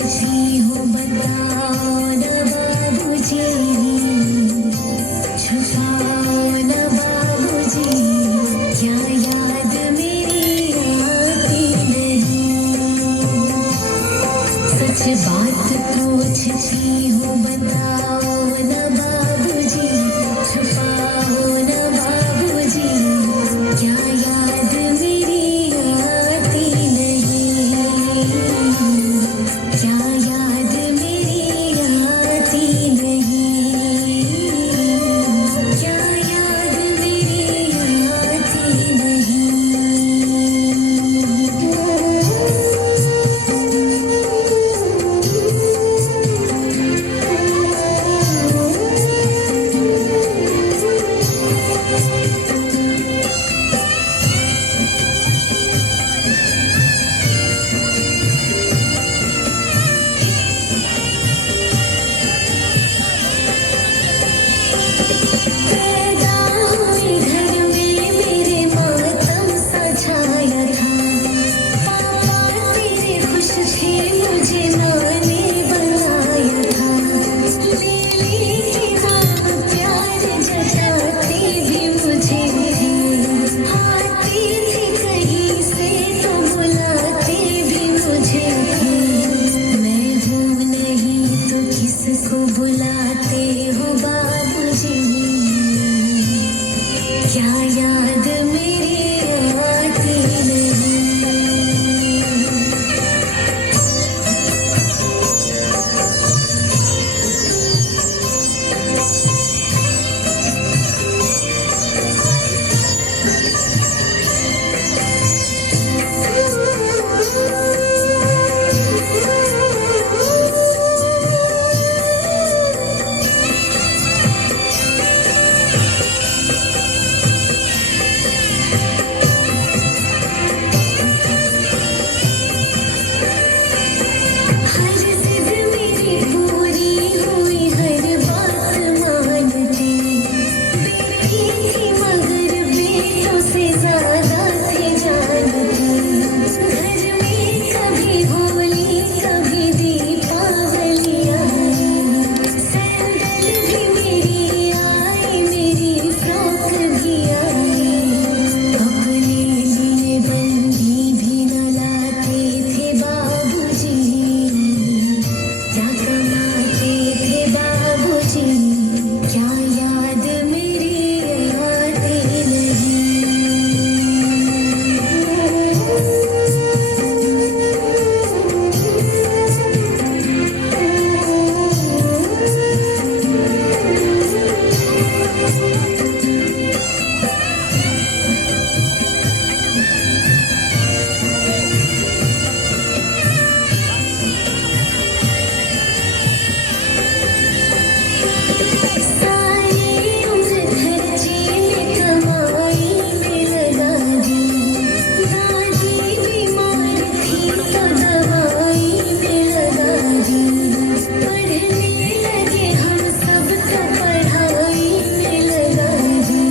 पूछती हूँ बताओ न बाबूजी, छुपाओ न बाबूजी, क्या याद मेरी आती नहीं। सच बात पूछती हूँ बताओ न बाबूजी, छुपाओ न बाबूजी, क्या याद मेरी आती नहीं। क्या याद मेरी आती नहीं। क्या याद मेरी आती नहीं। पैदा हुए घर में मेरे मातम सा छाया था। पापा तेरे खुश थे मुझे नानी बनाया था। लेली के नाम प्यार जताते भी मुझे थे। आती थी कहीं से तो बुलाते भी मुझे थे। मैं हूँ नहीं तो किसको बुलाते हो बाबूजी। क्या याद मेरी आती नहीं। हर जिद मेरी पूरी हुई, हर बात मानती। बेटी थी मगर बेटों से ज्यादा थे जानती। घर में कभी होली कभी दीपावली आई। सैंडल भी मेरी आई, मेरी फ्रॉक भी आई। अपने लिए बंदी भी न लाते थे बाबूजी। क्या कमाते थे बाबूजी। क्या याद मेरी आती नहीं। सारी उम्र खर्ची में कमाई में लगा दी। दादी बीमार थी तो दवाई में लगा दी। पढ़ने लगे हम सब तो पढ़ाई में लगा दी।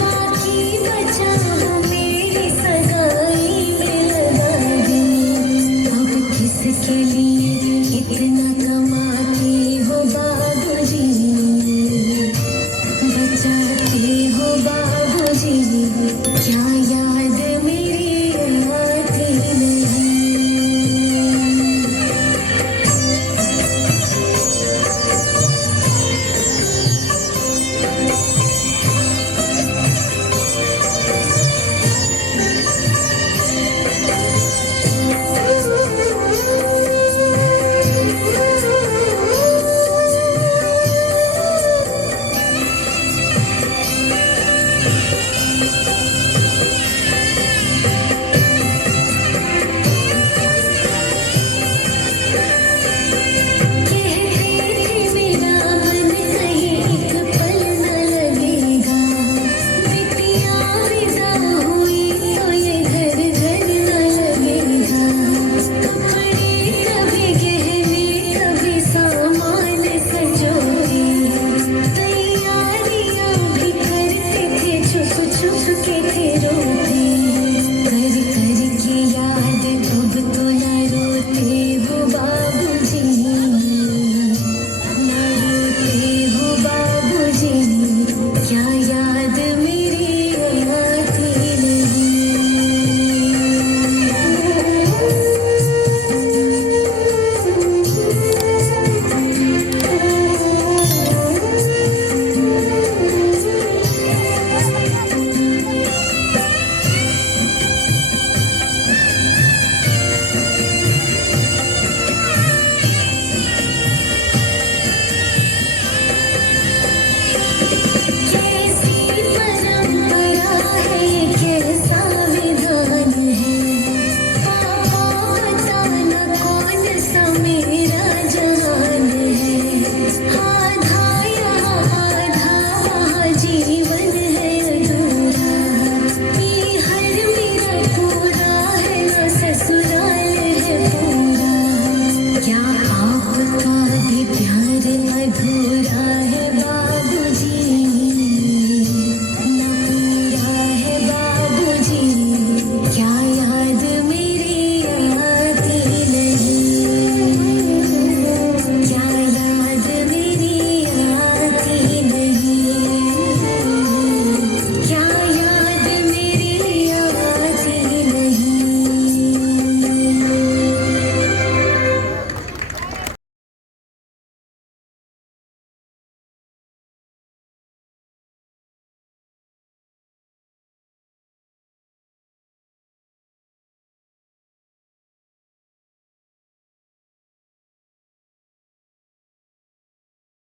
बाकी बचा वो मेरी सगाई में लगा दी। अब किसके लिए इतना